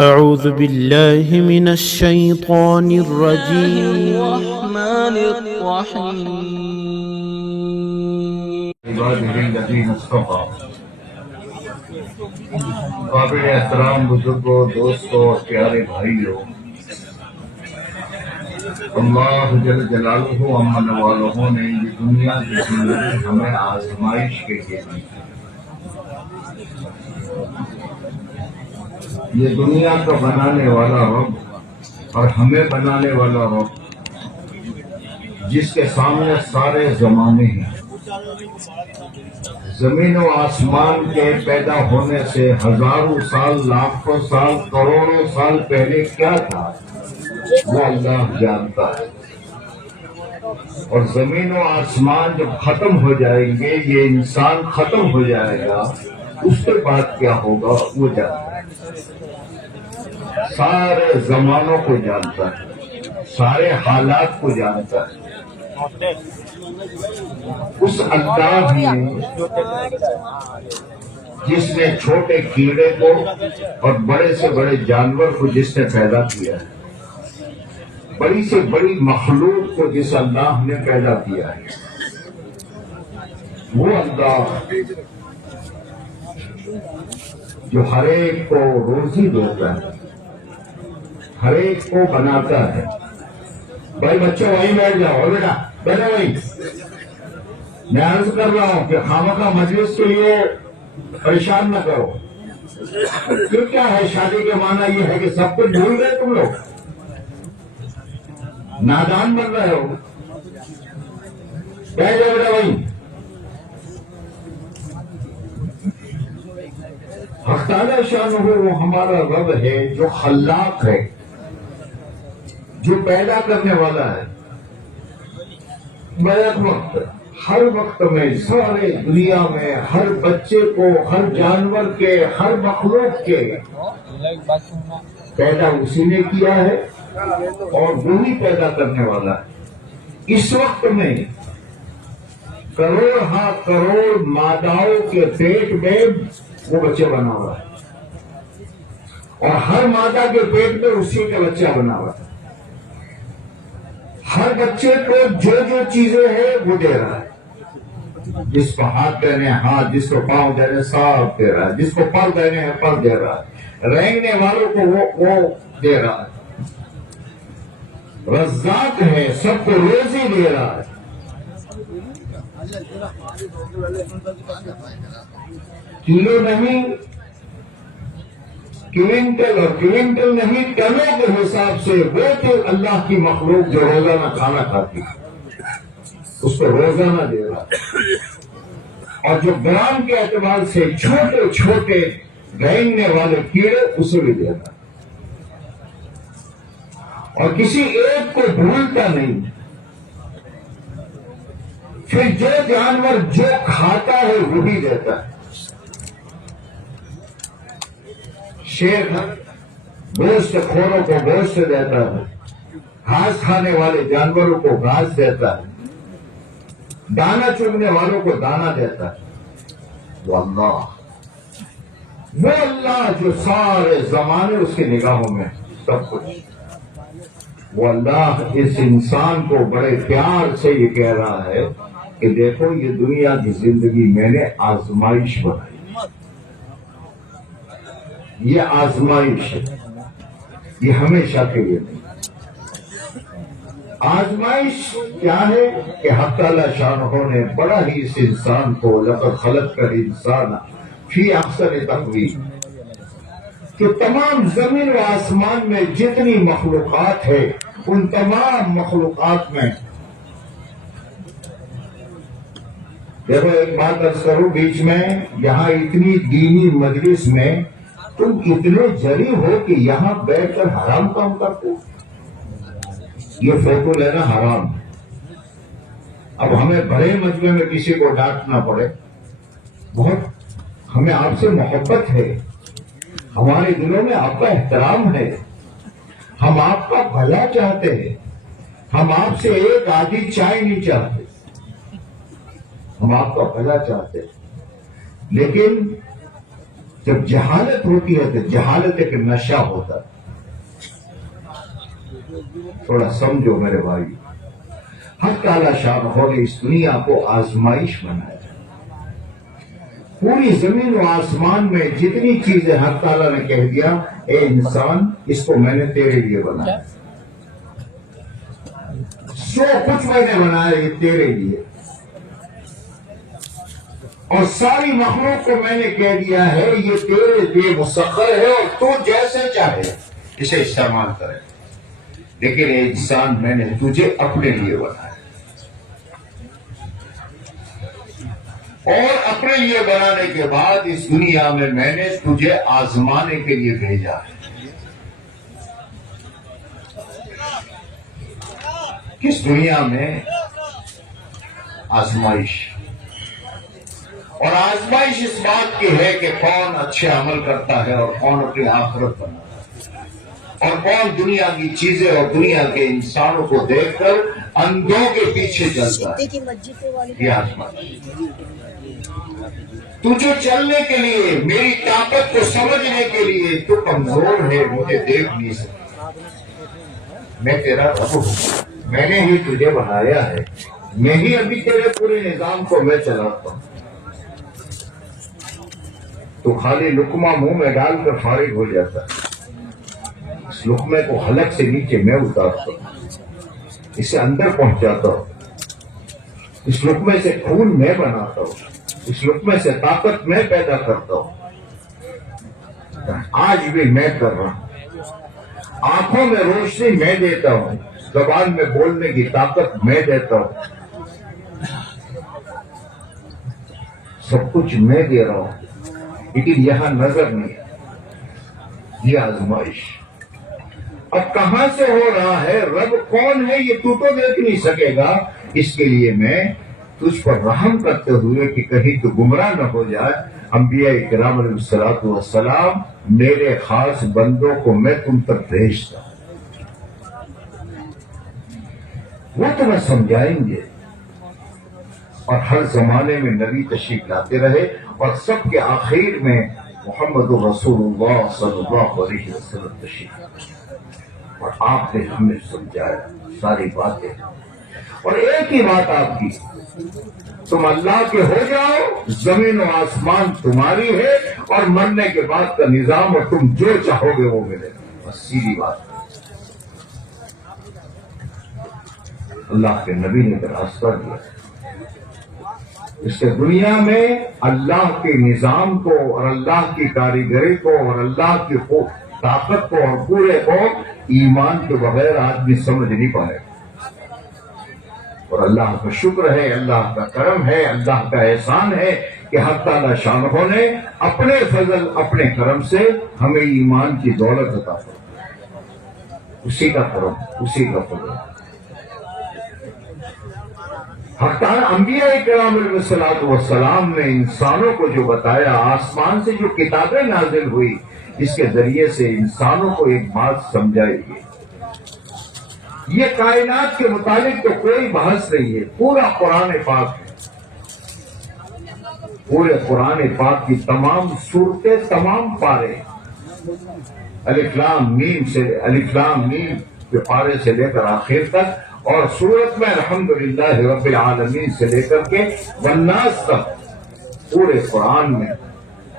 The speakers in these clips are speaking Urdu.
أعوذ بالله من الشيطان الرجيم. الرحمن الرحيم. عباده الذين اصطفى. قابل احترام بزرگوں، دوستوں اور پیارے بھائیوں، اللہ جل جلالہ امن والوں نے یہ دنیا کی زندگی ہمیں آزمائش کے لیے دی. یہ دنیا کا بنانے والا رب اور ہمیں بنانے والا رب، جس کے سامنے سارے زمانے ہیں. زمین و آسمان کے پیدا ہونے سے ہزاروں سال، لاکھوں سال، کروڑوں سال پہلے کیا تھا وہ اللہ جانتا ہے. اور زمین و آسمان جب ختم ہو جائیں گے، یہ انسان ختم ہو جائے گا، اس کے بعد کیا ہوگا وہ جانتا ہے. سارے زمانوں کو جانتا ہے، سارے حالات کو جانتا ہے. اس اللہ نے جس نے چھوٹے کیڑے کو اور بڑے سے بڑے جانور کو جس نے پیدا کیا ہے، بڑی سے بڑی مخلوق کو جس اللہ نے پیدا کیا ہے، وہ اللہ جو ہر ایک کو روزی دیتا ہے، ہر ایک کو بناتا ہے. بھائی بچوں وہیں بیٹھ جاؤ، بیٹا بیٹھو وہیں. میں عرض کر رہا ہوں کہ خامخواہ مجلس کے لیے پریشان نہ کرو. پھر کیا ہے، شادی کے معنی یہ ہے کہ سب کچھ بھول گئے تم لوگ، نادان بن رہے ہو. بیٹھ جاؤ بیٹا وہیں. حق تعالی شانہ وہ ہمارا رب ہے جو خلاق ہے، جو پیدا کرنے والا ہے. بیک وقت، ہر وقت میں، سارے دنیا میں، ہر بچے کو، ہر جانور کے، ہر مخلوق کے پیدا اسی نے کیا ہے اور وہی پیدا کرنے والا ہے. اس وقت میں کروڑ ہاں کروڑ ماداؤں کے پیٹ میں وہ بچہ بنا ہوا ہے، اور ہر مادہ کے پیٹ میں اسی کا بچہ بنا ہوا ہے. ہر بچے کو جو جو چیزیں ہیں وہ دے رہا ہے. جس کو ہاتھ دینے ہاتھ، جس کو پاؤں دینے سب دے رہا ہے، جس کو پر دینے ہیں پر دے رہا ہے، رینگنے والوں کو وہ دے رہا ہے. رزاق ہے، سب کو روزی دے رہا ہے. کلو نہیں، کوئنٹل اور کوئنٹل نہیں، ٹنوں کے حساب سے وہ تو اللہ کی مخلوق جو روزانہ کھانا کھاتی ہے اس کو روزانہ دے رہا ہے. اور جو گرام کے اعتبار سے چھوٹے چھوٹے رینگنے والے کیڑے اسے بھی دے رہا ہے. اور کسی ایک کو بھولتا نہیں. پھر جو جانور جو کھاتا ہے وہ بھی دیتا ہے. شیر گوشت خوروں کو گوشت دیتا ہے، گھاس کھانے والے جانوروں کو گھاس دیتا ہے، دانا چگنے والوں کو دانا دیتا ہے. وہ اللہ جو سارے زمانے اس کی نگاہوں میں سب کچھ. وہ اللہ اس انسان کو بڑے پیار سے یہ کہہ رہا ہے کہ دیکھو یہ دنیا کی زندگی میں نے آزمائش بنائی. یہ آزمائش ہے، یہ ہمیشہ کے لیے نہیں. آزمائش کیا ہے کہ حق تعالی شانہ نے بڑا ہی اس انسان کو لقد خلقنا الانسان فی احسن تقویم، کہ تمام زمین و آسمان میں جتنی مخلوقات ہے ان تمام مخلوقات میں. دیکھو ایک بات عرض کروں بیچ میں، یہاں اتنی دینی مجلس میں تم اتنے جری ہو کہ یہاں بیٹھ کر حرام کام کرتے ہو. یہ فوٹو لینا حرام. اب ہمیں بڑے مجمع میں کسی کو ڈانٹنا پڑے، بہت ہمیں آپ سے محبت ہے، ہمارے دلوں میں آپ کا احترام ہے، ہم آپ کا بھلا چاہتے ہیں، ہم آپ سے ایک آدھی چائے نہیں چاہتے، ہم آپ کا بھلا چاہتے ہیں. لیکن جب جہالت ہوتی ہے تو جہالت ایک نشہ ہوتا ہے. تھوڑا سمجھو میرے بھائی. حق تعالیٰ شاہ نے اس دنیا کو آزمائش بنایا. پوری زمین و آسمان میں جتنی چیزیں حق تعالیٰ نے کہہ دیا اے انسان اس کو میں نے تیرے لیے بنایا. جو کچھ میں نے بنایا یہ تیرے لیے. اور ساری مخلوق کو میں نے کہہ دیا ہے یہ تیرے لیے مسخر ہے اور تو جیسے چاہے اسے استعمال کرے. لیکن اے انسان میں نے تجھے اپنے لیے بنایا اور اپنے لیے بنانے کے بعد اس دنیا میں نے تجھے آزمانے کے لیے بھیجا ہے. کس دنیا میں آزمائش. اور آزمائش اس بات کی ہے کہ کون اچھے عمل کرتا ہے اور کون اپنی آخرت بناتا ہے اور کون دنیا کی چیزیں اور دنیا کے انسانوں کو دیکھ کر اندھوں کے پیچھے چلتا ہے. یہ آزمائش. تجھے چلنے کے لیے میری طاقت کو سمجھنے کے لیے تو کمزور ہے مجھے دیکھ نہیں سکتا. میں تیرا رب ہوں. میں نے ہی تجھے بنایا ہے. میں ہی ابھی تیرے پورے نظام کو میں چلاتا ہوں. تو خالی لقمہ منہ میں ڈال کر فارغ ہو جاتا ہے. اس لقمے کو حلق سے نیچے میں اتارتا ہوں. اسے اندر پہنچاتا ہوں. اس لقمے سے خون میں بناتا ہوں. اس لقمے سے طاقت میں پیدا کرتا ہوں. آج بھی میں کر رہا ہوں. آنکھوں میں روشنی میں دیتا ہوں. زبان میں بولنے کی طاقت میں دیتا ہوں. سب کچھ میں دے رہا ہوں لیکن یہاں نظر نہیں. یہ آزمائش اب کہاں سے ہو رہا ہے؟ رب کون ہے یہ تو دیکھ نہیں سکے گا. اس کے لیے میں تجھ پر رحم کرتے ہوئے کہ کہیں تو گمراہ نہ ہو جائے. انبیاء کرام علیہ الصلوۃ والسلام میرے خاص بندوں کو میں تم تک بھیجتا ہوں. وہ تمہیں سمجھائیں گے. اور ہر زمانے میں نبی تشریف لاتے رہے اور سب کے آخر میں محمد رسول اللہ صلی اللہ علیہ وسلم تشریف لائے اور آپ نے ہمیں سمجھایا ساری باتیں. اور ایک ہی بات آپ کی، تم اللہ کے ہو جاؤ، زمین و آسمان تمہاری ہے اور مرنے کے بعد کا نظام اور تم جو چاہو گے وہ ملے. بس سیدھی بات. اللہ کے نبی نے ایک راستہ دیا. اس کے دنیا میں اللہ کے نظام کو اور اللہ کی کاریگری کو اور اللہ کی طاقت کو اور پورے کو ایمان کے بغیر آدمی سمجھ نہیں پائے. اور اللہ کا شکر ہے، اللہ کا کرم ہے، اللہ کا احسان ہے کہ حق تعالیٰ شانہ نے اپنے فضل اپنے کرم سے ہمیں ایمان کی دولت عطا فرمائی. اسی کا کرم، اسی کا فضل. حق تعالیٰ انبیاء کرام علیہ الصلوۃ والسلام نے انسانوں کو جو بتایا، آسمان سے جو کتابیں نازل ہوئی، اس کے ذریعے سے انسانوں کو ایک بات سمجھائی گئی. یہ کائنات کے متعلق تو کوئی بحث نہیں ہے. پورا قرآن پاک ہے. پورے قرآن پاک کی تمام صورتیں، تمام پارے، الف لام میم سے الف لام میم کے پارے سے لے کر آخر تک، اور سورت میں الحمدللہ رب العالمین سے لے کر کے والناس تک، پورے قرآن میں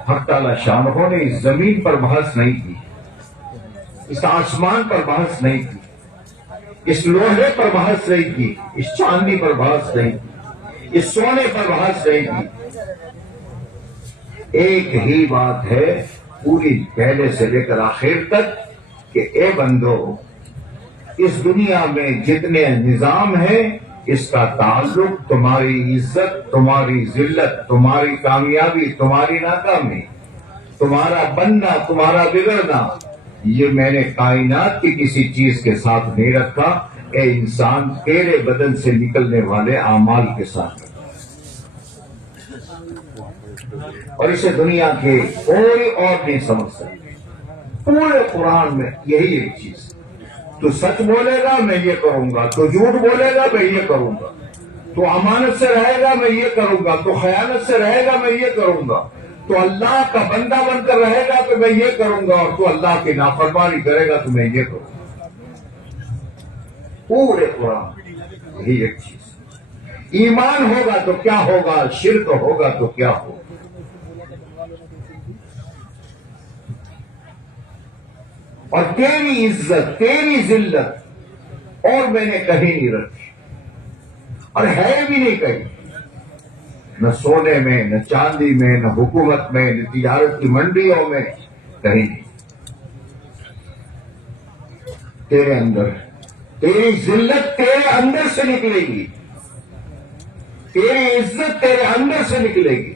حق تعالیٰ شانہ نے اس زمین پر بحث نہیں کی، اس آسمان پر بحث نہیں کی، اس لوہے پر بحث نہیں کی، اس چاندی پر بحث نہیں کی، اس سونے پر بحث نہیں کی. ایک ہی بات ہے پوری پہلے سے لے کر آخر تک کہ اے بندو، اس دنیا میں جتنے نظام ہیں اس کا تعلق تمہاری عزت، تمہاری ذلت، تمہاری کامیابی، تمہاری ناکامی، تمہارا بننا، تمہارا بگڑنا، یہ میں نے کائنات کی کسی چیز کے ساتھ نہیں رکھا. اے انسان، تیرے بدن سے نکلنے والے اعمال کے ساتھ. اور اسے دنیا کے کوئی اور نہیں سمجھ سکتے. پورے قرآن میں یہی ایک چیز. تو سچ بولے گا میں یہ کروں گا، تو جھوٹ بولے گا میں یہ کروں گا، تو امانت سے رہے گا میں یہ کروں گا، تو خیانت سے رہے گا میں یہ کروں گا، تو اللہ کا بندہ بن کر رہے گا تو میں یہ کروں گا، اور تو اللہ کی نافرمانی کرے گا تو میں یہ کروں گا. پورے قرآن یہی ایک چیز. ایمان ہوگا تو کیا ہوگا، شرک ہوگا تو کیا ہوگا. اور تیری عزت تیری ذلت اور میں نے کہیں نہیں رکھی، اور ہے بھی نہیں کہیں، نہ سونے میں، نہ چاندی میں، نہ حکومت میں، نہ تجارت کی منڈیوں میں، کہیں نہیں. تیرے اندر تیری ذلت تیرے اندر سے نکلے گی، تیری عزت تیرے اندر سے نکلے گی،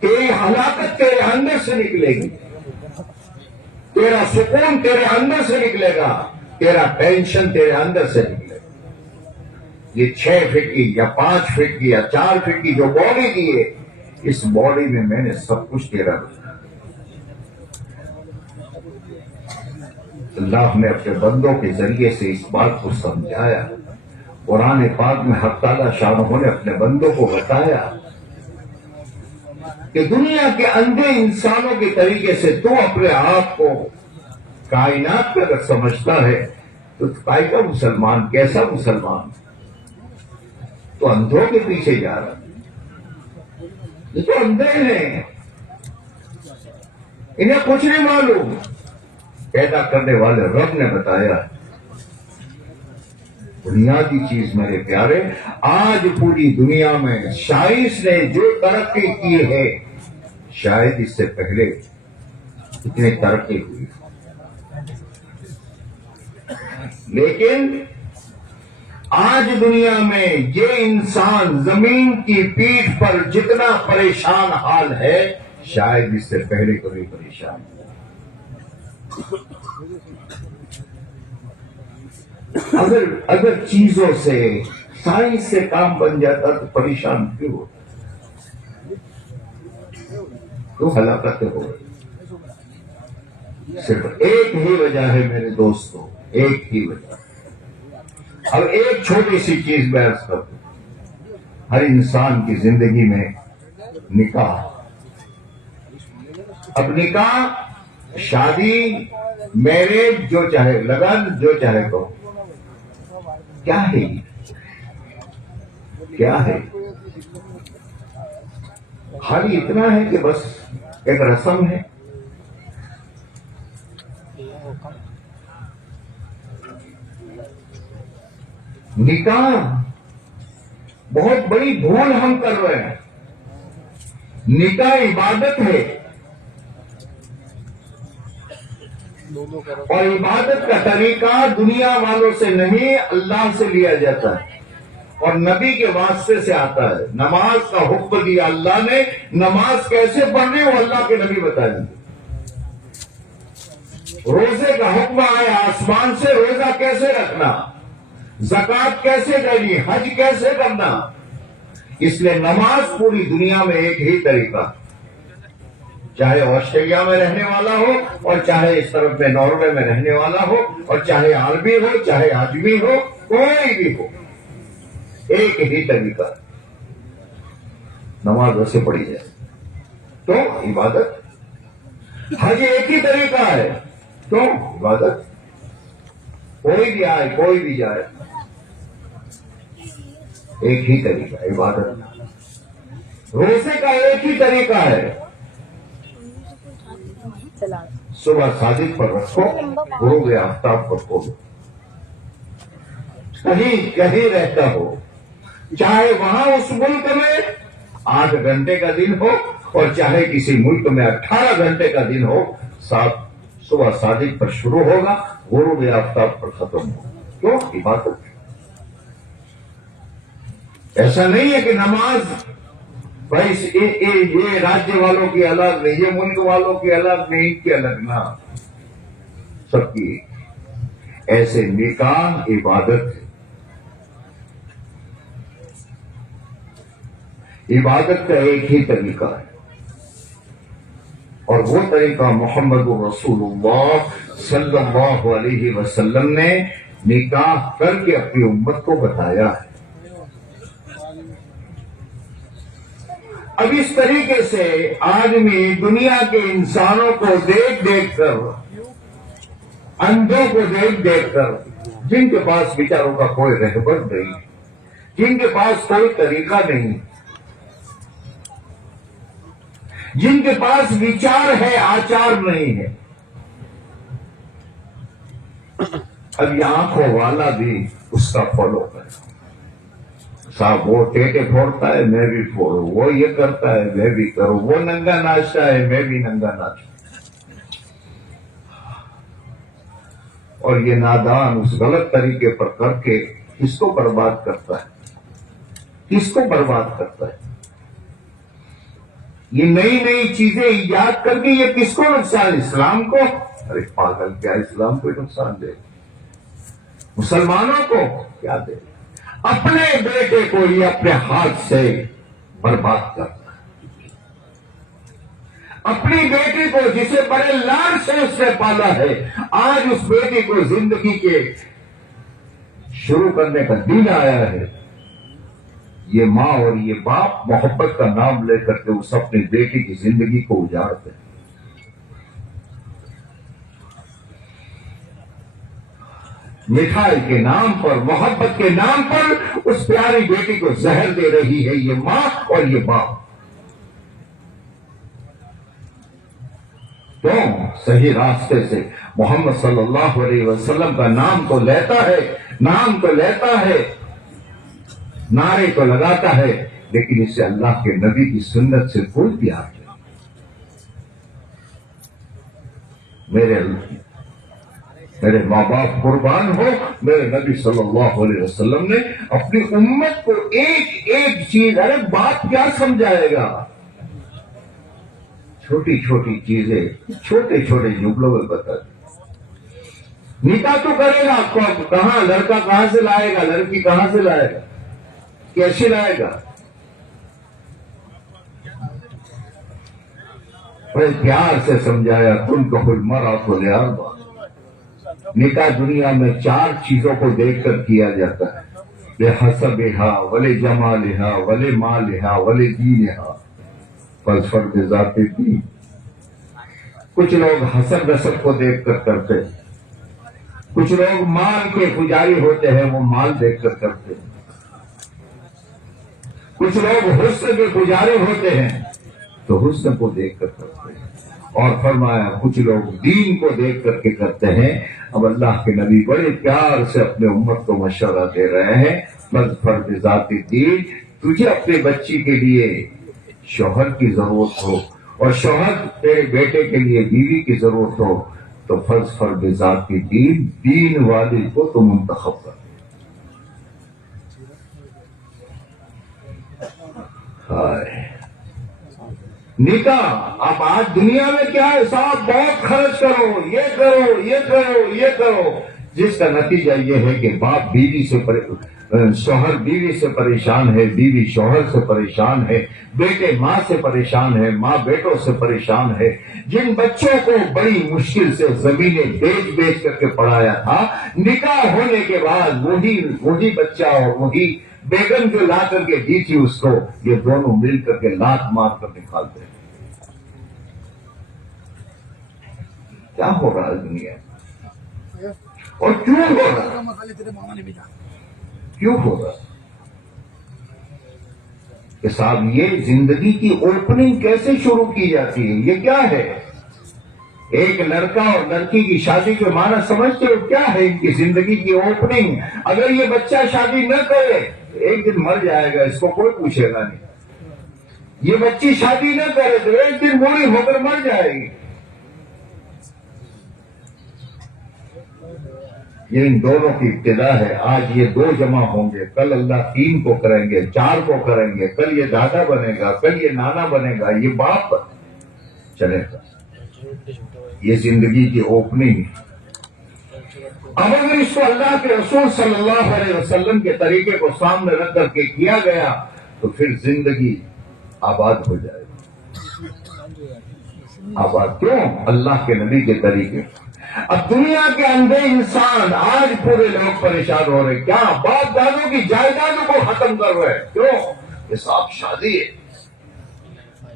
تیری ہلاکت تیرے اندر سے نکلے گی، تیرا سکون تیرے اندر سے نکلے گا، تیرا ٹینشن تیرے اندر سے نکلے گا. یہ 6 فٹ کی یا 5 فٹ کی یا 4 فٹ کی جو باڈی کی ہے، اس باڈی میں نے سب کچھ تیرا رکھا. اللہ نے اپنے بندوں کے ذریعے سے اس بات کو سمجھایا. قرآن پاک میں حق تعالیٰ شانہ نے اپنے بندوں کو بتایا کہ دنیا کے اندھے انسانوں کے طریقے سے تو اپنے آپ کو کائنات میں اگر سمجھتا ہے تو کا مسلمان، کیسا مسلمان؟ تو اندھوں کے پیچھے جا رہا. یہ تو اندھے ہیں، انہیں کچھ نہیں معلوم. پیدا کرنے والے رب نے بتایا. بنیادی چیز میرے پیارے، آج پوری دنیا میں سائنس نے جو ترقی کی ہے، شاید اس سے پہلے اتنی ترقی ہوئی، لیکن آج دنیا میں یہ انسان زمین کی پیٹھ پر جتنا پریشان حال ہے، شاید اس سے پہلے کبھی پریشان ہوا. اگر چیزوں سے، سائنس سے کام بن جاتا تو پریشان کیوں ہو؟ تو ہلاکتیں ہو رہی. صرف ایک ہی وجہ ہے میرے دوستوں، ایک ہی وجہ. اب ایک چھوٹی سی چیز میں عرض کر دوں. ہر انسان کی زندگی میں نکاح، اب نکاح، شادی، میرج، جو چاہے لگن، جو چاہے کہو، کیا ہے یہ؟ کیا ہے؟ خالی اتنا ہے کہ بس ایک رسم ہے. نکاح بہت بڑی بھول ہم کر رہے ہیں. نکاح عبادت ہے، اور عبادت کا طریقہ دنیا والوں سے نہیں، اللہ سے لیا جاتا ہے اور نبی کے واسطے سے آتا ہے. نماز کا حکم دیا اللہ نے، نماز کیسے پڑھنی وہ اللہ کے نبی بتائیں گے. روزے کا حکم آیا آسمان سے، روزہ کیسے رکھنا، زکوٰۃ کیسے دینی، حج کیسے کرنا. اس لیے نماز پوری دنیا میں ایک ہی طریقہ، چاہے آسٹریلیا میں رہنے والا ہو، اور چاہے اس طرف میں ناروے میں رہنے والا ہو، اور چاہے عربی ہو، چاہے عجمی ہو، کوئی بھی ہو، ایک ہی طریقہ. نماز ویسے پڑھی جائے تو عبادت. حج ایک ہی طریقہ ہے تو عبادت. کوئی بھی آئے کوئی بھی جائے، ایک ہی طریقہ عبادت. روزے کا ایک ہی طریقہ ہے، صبح صادق پر رکھو، غروب آفتاب پر کھولو. کہیں رہتا ہو، چاہے وہاں اس ملک میں 8 گھنٹے کا دن ہو، اور چاہے کسی ملک میں 18 گھنٹے کا دن ہو، صبح صادق پر شروع ہوگا، غروب آفتاب پر ختم ہوگا. کیوں؟ عبادت. ایسا نہیں ہے کہ نماز بھائی یہ راجیہ والوں کی الگ نہیں، یہ ملک والوں کی الگ نہیں، ان کی الگ نہ، سب کی. ایسے نکاح عبادت ہے. عبادت کا ایک ہی طریقہ ہے، اور وہ طریقہ محمد رسول اللہ صلی اللہ علیہ وسلم نے نکاح کر کے اپنی امت کو بتایا ہے. اب اس طریقے سے آدمی دنیا کے انسانوں کو دیکھ دیکھ کر، اندھوں کو دیکھ دیکھ کر، جن کے پاس بیچاروں کا کوئی رہبر نہیں، جن کے پاس کوئی طریقہ نہیں، جن کے پاس وچار ہے آچار نہیں ہے، اب یہ آنکھوں والا بھی اس کا فالو کرے۔ صاحب وہ ٹیٹے پھوڑتا ہے میں بھی پھوڑوں، وہ یہ کرتا ہے میں بھی کروں، وہ ننگا ناچتا ہے میں بھی ننگا ناچوں، اور یہ نادان اس غلط طریقے پر کر کے کس کو برباد کرتا ہے، کس کو برباد کرتا ہے؟ یہ نئی نئی چیزیں ایجاد کر کے یہ کس کو نقصان؟ اسلام کو؟ ارے پاگل، کیا اسلام کو نقصان دے؟ مسلمانوں کو کیا دے؟ اپنے بیٹے کو یہ اپنے ہاتھ سے برباد کرتا ہے، اپنی بیٹی کو جسے بڑے لاڈ سے اس نے پالا ہے، آج اس بیٹی کو زندگی کے شروع کرنے کا دن آیا ہے، یہ ماں اور یہ باپ محبت کا نام لے کر کے اس اپنی بیٹی کی زندگی کو اجاڑتے ہیں۔ مٹھائی کے نام پر، محبت کے نام پر اس پیاری بیٹی کو زہر دے رہی ہے یہ ماں اور یہ باپ۔ تو صحیح راستے سے محمد صلی اللہ علیہ وسلم کا نام تو لیتا ہے، نام تو لیتا ہے، نعرے تو لگاتا ہے، لیکن اسے اللہ کے نبی کی سنت سے کوئی پیار نہیں۔ میرے ماں باپ قربان ہو، میرے نبی صلی اللہ علیہ وسلم نے اپنی امت کو ایک ایک چیز، ارے بات کیا سمجھائے گا، چھوٹی چھوٹی چیزیں چھوٹے چھوٹے جملوں میں بتا دی۔ نکاح تو کرے گا، کہاں لڑکا کہاں سے لائے گا، لڑکی کہاں سے لائے گا، کیسے لائے گا؟ بڑے پیار سے سمجھایا، تم کو خود مرا تو لیا۔ نکاح دنیا میں 4 چیزوں کو دیکھ کر کیا جاتا ہے، بِحَسَبِهَا وَلِجَمَالِهَا وَلِمَالِهَا وَلِدِينِهَا فَاظْفَرْ بِذَاتِ الدِّينِ۔ کچھ لوگ حسب نسب کو دیکھ کر کرتے ہیں، کچھ لوگ مال کے پجاری ہوتے ہیں، وہ مال دیکھ کر کرتے ہیں، کچھ لوگ حسن کے پجارے ہوتے ہیں تو حسن کو دیکھ کر کرتے ہیں، اور فرمایا کچھ لوگ دین کو دیکھ کر کے کرتے ہیں۔ اب اللہ کے نبی بڑے پیار سے اپنے امت کو مشورہ دے رہے ہیں، فَاظْفَرْ بِذَاتِ الدِّينِ، تجھے اپنے بچی کے لیے شوہر کی ضرورت ہو اور شوہر تیرے بیٹے کے لیے بیوی کی ضرورت ہو تو فَاظْفَرْ بِذَاتِ الدِّينِ، دین والے کو تو منتخب کر۔ نکاح اب آج دنیا میں کیا ہے صاحب، بہت خرچ کرو، یہ کرو، یہ کرو، یہ کرو، جس کا نتیجہ یہ ہے کہ باپ بیوی سے شوہر بیوی سے پریشان ہے، بیوی شوہر سے پریشان ہے، بیٹے ماں سے پریشان ہے، ماں بیٹوں سے پریشان ہے۔ جن بچوں کو بڑی مشکل سے زمینیں بیچ بیچ کر کے پڑھایا تھا، نکاح ہونے کے بعد وہی بچہ اور وہی بیگم جو لا کر کے دی تھی اس کو، یہ دونوں مل کر کے لات مار کر نکالتے ہیں۔ کیا ہو رہا ہے دنیا اور کیوں ہو رہا، کیوں ہو رہا کہ صاحب یہ زندگی کی اوپننگ کیسے شروع کی جاتی ہے؟ یہ کیا ہے؟ ایک لڑکا اور لڑکی کی شادی کے معنی سمجھتے ہو کیا ہے؟ ان کی زندگی کی اوپننگ۔ اگر یہ بچہ شادی نہ کرے ایک دن مر جائے گا، اس کو کوئی پوچھے گا نہیں۔ یہ بچی شادی نہ کرے تو ایک دن بوڑھی ہو کر مر جائے گی۔ یہ ان دونوں کی ابتدا ہے۔ آج یہ 2 جمع ہوں گے، کل اللہ 3 کو کریں گے، 4 کو کریں گے، کل یہ دادا بنے گا، کل یہ نانا بنے گا، یہ باپ چلے گا۔ یہ زندگی کی اوپننگ۔ اب اگر اس کو اللہ کے رسول صلی اللہ علیہ وسلم کے طریقے کو سامنے رکھ کر کے کیا گیا تو پھر زندگی آباد ہو جائے گی۔ آباد کیوں؟ اللہ کے نبی کے طریقے۔ اب دنیا کے اندھے انسان آج پورے لوگ پریشان ہو رہے، کیا باپ دادوں کی جائیدادوں کو ختم کر رہے، کیوں؟ یہ صاحب شادی ہے،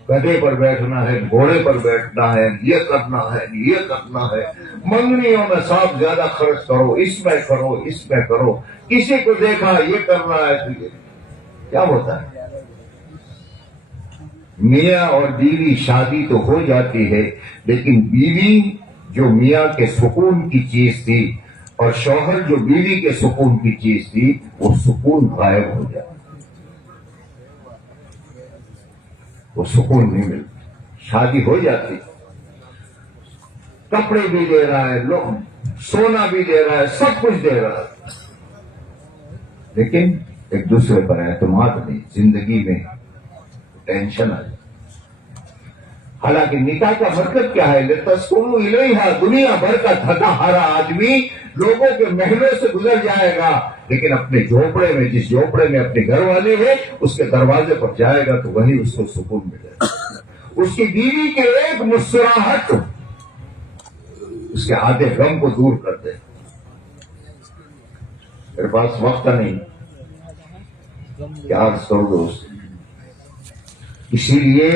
گدھے پر بیٹھنا ہے، گھوڑے پر بیٹھنا ہے، یہ کرنا ہے، یہ کرنا ہے، منگنیوں میں صاحب زیادہ خرچ کرو، اس میں کرو، اس میں کرو، کسی کو دیکھا یہ کرنا ہے تو یہ کیا ہوتا ہے؟ میاں اور بیوی شادی تو ہو جاتی ہے، لیکن بیوی جو میاں کے سکون کی چیز تھی اور شوہر جو بیوی کے سکون کی چیز تھی، وہ سکون غائب ہو جاتا، وہ سکون نہیں ملتا۔ شادی ہو جاتی، کپڑے بھی دے رہا ہے، لوگ سونا بھی دے رہا ہے، سب کچھ دے رہا ہے، لیکن ایک دوسرے پر اعتماد نہیں، زندگی میں ٹینشن آ جائے۔ حالانکہ نکاح کا مطلب کیا ہے؟ لِتَسْكُنُوا إِلَيْهَا، دنیا بھر کا تھکا ہارا آدمی لوگوں کے محلوں سے گزر جائے گا، لیکن اپنے جھوپڑے میں، جس جھوپڑے میں اپنے گھر والے ہیں، اس کے دروازے پر جائے گا تو وہی اس کو سکون ملے گا۔ اس کی بیوی کے ایک مسکراہٹ اس کے آدھے غم کو دور کر دے۔ میرے پاس وقت نہیں، کیا عرض کروں دوست۔ اسی لیے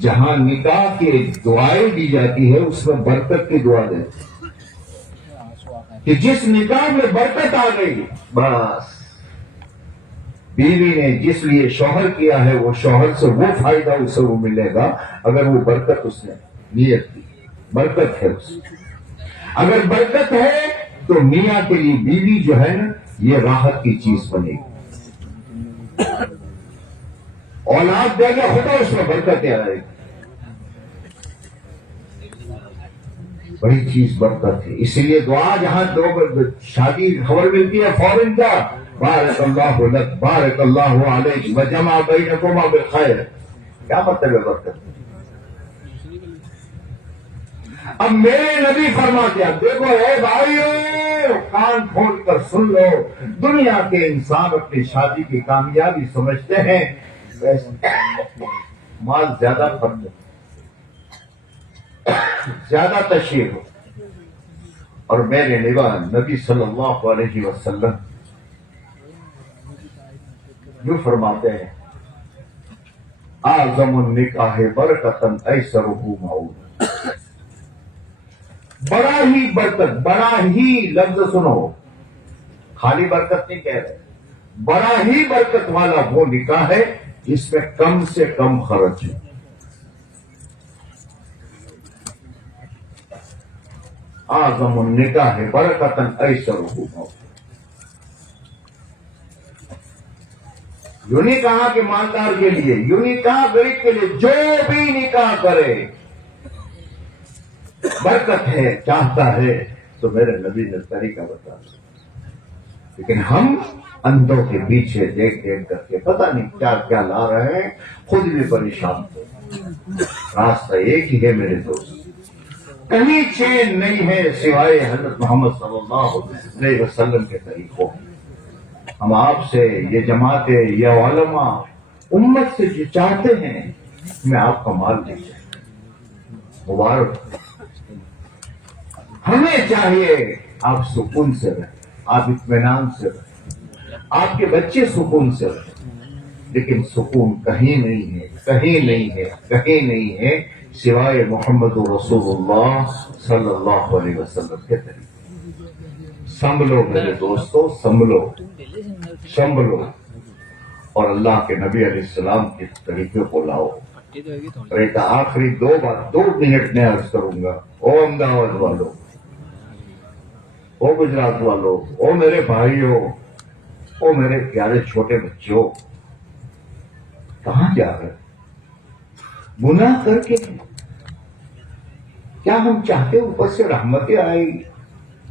جہاں نکاح کے دعائیں دی جاتی ہے اس میں برکت کی دعا دیتے کہ جس نکاح میں برکت آ گئی، بس بیوی نے جس لیے شوہر کیا ہے وہ شوہر سے وہ فائدہ اسے وہ ملے گا اگر وہ برکت اس نے نیت کی، برکت ہے اس میں۔ اگر برکت ہے تو میاں کے لیے بیوی جو ہے نا یہ راحت کی چیز بنے گی، اولاد دے گا خدا اس میں برکت آئے گی، بڑی چیز برکت ہے۔ اسی لیے دعا جہاں دو شادی خبر ملتی ہے فوراً کا بارک اللہ لک بارک اللہ علیک وجمع بینکما بالخیر، کیا مطلب ہے برکت؟ اب میرے نبی فرماتے ہیں، دیکھو اے بھائیو کان کھول کر سن لو، دنیا کے انسان اپنی شادی کی کامیابی سمجھتے ہیں مال زیادہ خرچ ہو، زیادہ تشریح ہو، اور میرے نبی صلی اللہ علیہ وسلم جو فرماتے ہیں اعظم النکاح برکتاً ایسرہ معود، بڑا ہی برکت، بڑا ہی لفظ سنو، خالی برکت نہیں کہہ رہے، بڑا ہی برکت والا وہ نکاح ہے جس میں کم سے کم خرچ ہے۔ اعظم النکاح برکتاً ایسرہ معود، یوں نہیں کہا کہ مالدار کے لیے، یوں نہیں کہا غریب کے لیے، جو بھی نکاح کرے برکت ہے چاہتا ہے تو میرے نبی نے طریقہ بتا دیا، لیکن ہم اندھوں کے پیچھے دیکھ دیکھ کر کے پتہ نہیں کیا کیا لا رہے ہیں، خود بھی پریشان ہو۔ راستہ ایک ہی ہے میرے دوست، کہیں چین نہیں ہے سوائے حضرت محمد صلی اللہ علیہ وسلم کے طریقوں۔ ہم آپ سے، یہ جماعتیں، یہ علماء امت سے جو چاہتے ہیں میں آپ کا مال دیجیے، مبارک۔ ہمیں چاہیے آپ سکون سے رہیں، آپ اطمینان سے رہیں، آپ کے بچے سکون سے رہیں، لیکن سکون کہیں نہیں ہے، کہیں نہیں ہے، کہیں نہیں ہے سوائے محمد رسول اللہ صلی اللہ علیہ وسلم کے طریقے۔ سنبھلو میرے دوستو، سنبھلو، سنبھلو، اور اللہ کے نبی علیہ السلام کے طریقے کو لاؤ۔ ایک آخری دو منٹ میں عرض کروں گا، او احمدآباد والو، او گجرات والو، او میرے بھائیوں، او میرے پیارے چھوٹے بچوں، کہاں جا رہے؟ گناہ کر کے کیا ہم چاہتے اوپر سے رحمتیں آئے گی؟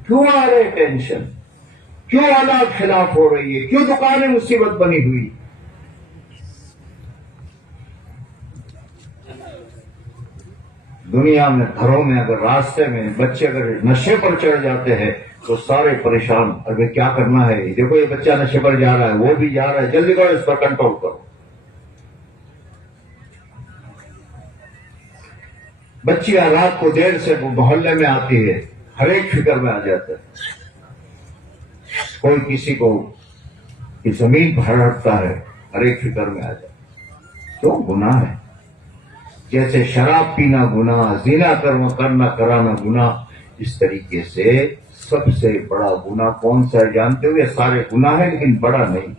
کیوں آ رہے ٹینشن؟ کیوں حالات خلاف ہو رہی ہے؟ کیوں دکانیں مصیبت بنی ہوئی؟ دنیا میں گھروں میں اگر راستے میں بچے اگر نشے پر چڑھ جاتے ہیں تو سارے پریشان، اگر کیا کرنا ہے، دیکھو یہ بچہ نشے پر جا رہا ہے، وہ بھی جا رہا ہے، جلدی کرو اس پر کنٹرول کرو۔ بچیاں رات کو دیر سے محلے میں آتی ہے، ہر ایک فکر میں آ جاتا ہے، کوئی کسی کو کی زمین پر ہڑپتا ہے، ہر ایک فکر میں آ جاتا ہے، کیوں؟ گناہ ہے۔ جیسے شراب پینا گناہ، زنا کرنا کرانا گناہ، اس طریقے سے سب سے بڑا گناہ کون سا ہے جانتے ہو؟ یہ سارے گناہ ہیں لیکن بڑا نہیں،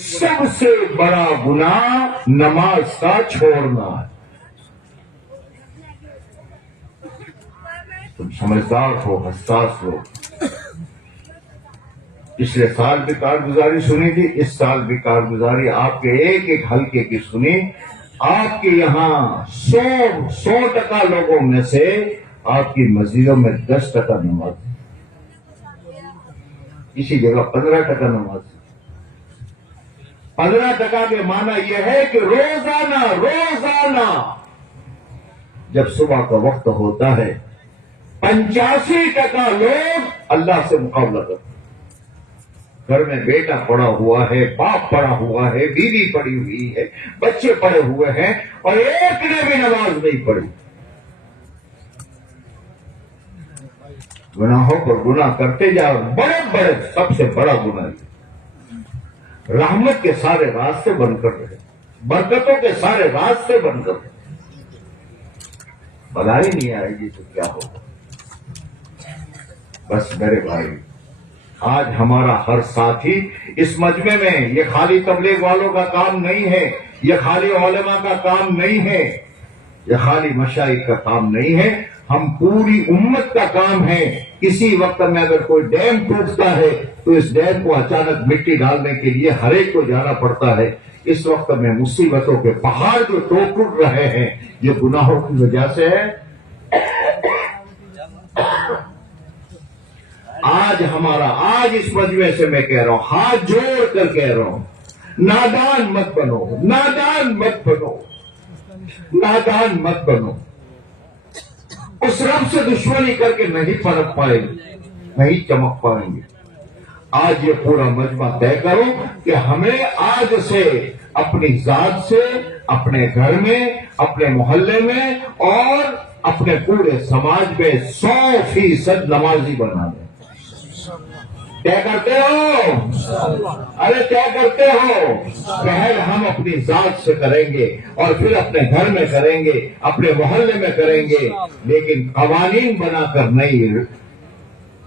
سب سے بڑا گناہ نماز کا چھوڑنا ہے۔ تم سمجھدار ہو، حساس ہو۔ پچھلے سال بھی کارگزاری سنی تھی، اس سال بھی کارگزاری آپ کے ایک ایک حلقے کی سنی۔ آپ کے یہاں 100% لوگوں میں سے آپ کی مسجدوں میں 10% نماز ہے، اسی جگہ 15% نماز ہے۔ 15% کے معنی یہ ہے کہ روزانہ جب صبح کا وقت ہوتا ہے 85% لوگ اللہ سے مقابلہ کرتے ہیں۔ گھر میں بیٹا پڑا ہوا ہے، باپ پڑا ہوا ہے، بیوی پڑی ہوئی ہے، بچے پڑے ہوئے ہیں، اور ایک نے بھی نماز نہیں پڑھی۔ گناہوں پر گناہ کرتے جاؤ، بڑے سب سے بڑا گناہ ہے۔ رحمت کے سارے راستے بند کر رہے، برکتوں کے سارے راستے بند کر رہے، بھلائی نہیں آئے گی تو کیا ہوگا؟ بس میرے بھائی، آج ہمارا ہر ساتھی اس مجمع میں، یہ خالی تبلیغ والوں کا کام نہیں ہے، یہ خالی علماء کا کام نہیں ہے، یہ خالی مشائخ کا کام نہیں ہے، ہم پوری امت کا کام ہے۔ کسی وقت میں اگر کوئی ڈیم ٹوٹتا ہے تو اس ڈیم کو اچانک مٹی ڈالنے کے لیے ہر ایک کو جانا پڑتا ہے۔ اس وقت میں مصیبتوں کے پہاڑ جو ٹوٹ رہے ہیں، یہ گناہوں کی وجہ سے ہے۔ آج اس مجمع سے میں کہہ رہا ہوں، ہاتھ جوڑ کر کہہ رہا ہوں، نادان مت بنو۔ اس رب سے دشمنی کر کے نہیں پلٹ پائیں گے، نہیں چمک پائیں گے۔ آج یہ پورا مجمع طے کرو کہ ہمیں آج سے اپنی ذات سے، اپنے گھر میں، اپنے محلے میں اور اپنے پورے سماج میں 100% نمازی بنا دیں۔ کیا کرتے ہو؟ ارے کیا کرتے ہو؟ پہل ہم اپنی ذات سے کریں گے اور پھر اپنے گھر میں کریں گے، اپنے محلے میں کریں گے، لیکن قوانین بنا کر نہیں،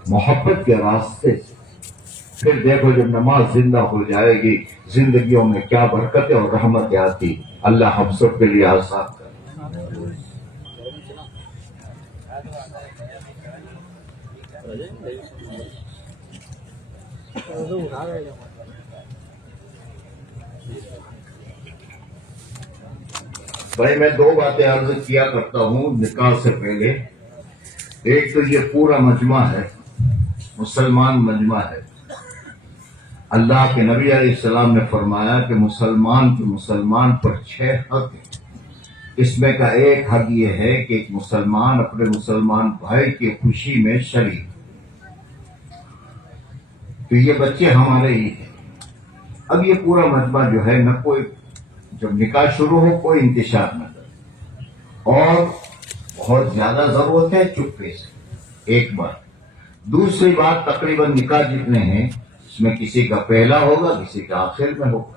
محبت کے راستے سے۔ پھر دیکھو جب نماز زندہ ہو جائے گی، زندگیوں میں کیا برکتیں اور رحمتیں آتی۔ اللہ ہم سب کے لیے آسان کرے۔ بھائی میں 2 باتیں عرض کیا کرتا ہوں نکاح سے پہلے۔ ایک تو یہ پورا مجمع ہے، مسلمان مجمع ہے۔ اللہ کے نبی علیہ السلام نے فرمایا کہ مسلمان پر 6 حق ہیں۔ اس میں کا ایک حق یہ ہے کہ ایک مسلمان اپنے مسلمان بھائی کی خوشی میں شریک۔ تو یہ بچے ہمارے ہی ہیں۔ اب یہ پورا مجمع جو ہے، نہ کوئی جب نکاح شروع ہو کوئی انتشار نہ کرے، اور بہت زیادہ ضرورت ہے چپے سے، ایک بات۔ دوسری بات، تقریباً نکاح جتنے ہیں اس میں کسی کا پہلا ہوگا، کسی کا آخر میں ہوگا۔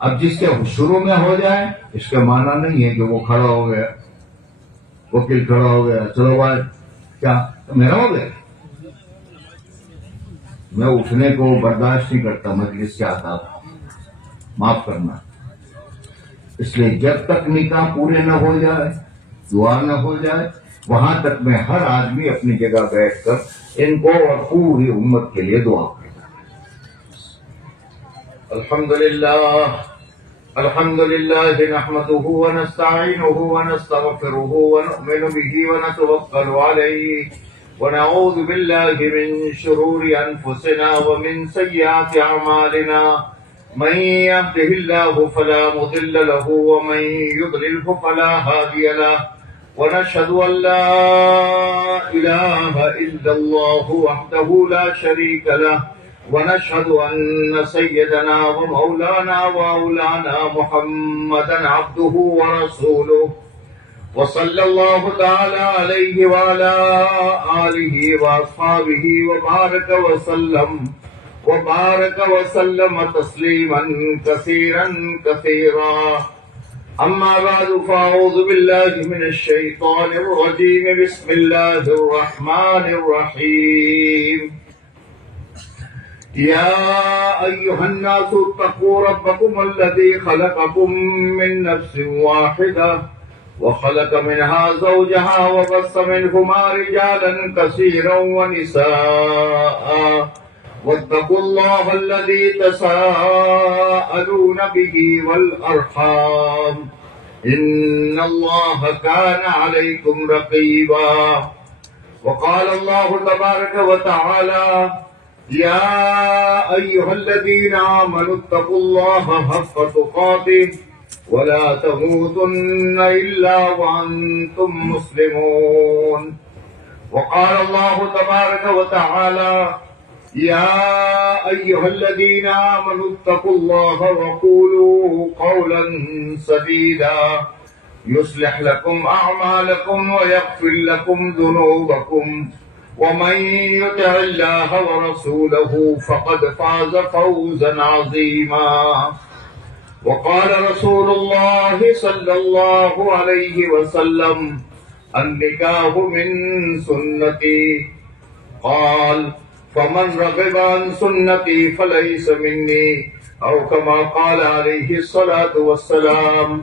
اب جس کے شروع میں ہو جائے اس کا معنی نہیں ہے کہ وہ کھڑا ہو گیا، وکیل کھڑا ہو گیا، چلو بھائی کیا میرا ہو گیا۔ میں اٹھنے کو برداشت نہیں کرتا مجلس سے آتا ہوں، معاف کرنا۔ اس لیے جب تک نکاح پورے نہ ہو جائے، دعا نہ ہو جائے، وہاں تک میں ہر آدمی اپنی جگہ بیٹھ کر ان کو اور پوری امت کے لیے دعا کرتا ہوں۔ الحمدللہ نحمده ونستعینه ونستغفره ونؤمن به ونتوکل علیہ ونعوذ باللہ من شرور انفسنا ومن سیئات اعمالنا، من يهده الله فلا مضل له ومن يضلله فلا هادي له، ونشهد أن لا إله إلا الله وحده لا شريك له، ونشهد أن سيدنا ومولانا وأولانا محمدا عبده ورسوله، وصلى الله تعالى عليه وعلى آله وأصحابه وبارك وسلم تسليما كثيرا كثيرا۔ أما بعد فأعوذ بالله من الشيطان الرجيم بسم الله الرحمن الرحيم يا أيها الناس اتقوا ربكم الذي خلقكم من نفس واحدة وخلق منها زوجها وبث منهما رجالا كثيرا ونساء واتقوا الله الذي تساءلون به والأرحام إن الله كان عليكم رقيبا وقال الله تبارك وتعالى يا أيها الذين آمنوا اتقوا الله حق تقاته ولا تموتن إلا وأنتم مسلمون وقال الله تبارك وتعالى يا أيها الذين آمنوا اتقوا الله وقولوا قولا سديدا يصلح لكم أعمالكم ويغفر لكم ذنوبكم ومن يطع الله ورسوله فقد فاز فوزا عظيما وقال رسول الله صلى الله عليه وسلم النكاح من سنتي قال فمن رغب عن سنتي فليس مني أو كما قال عليه الصلاة والسلام.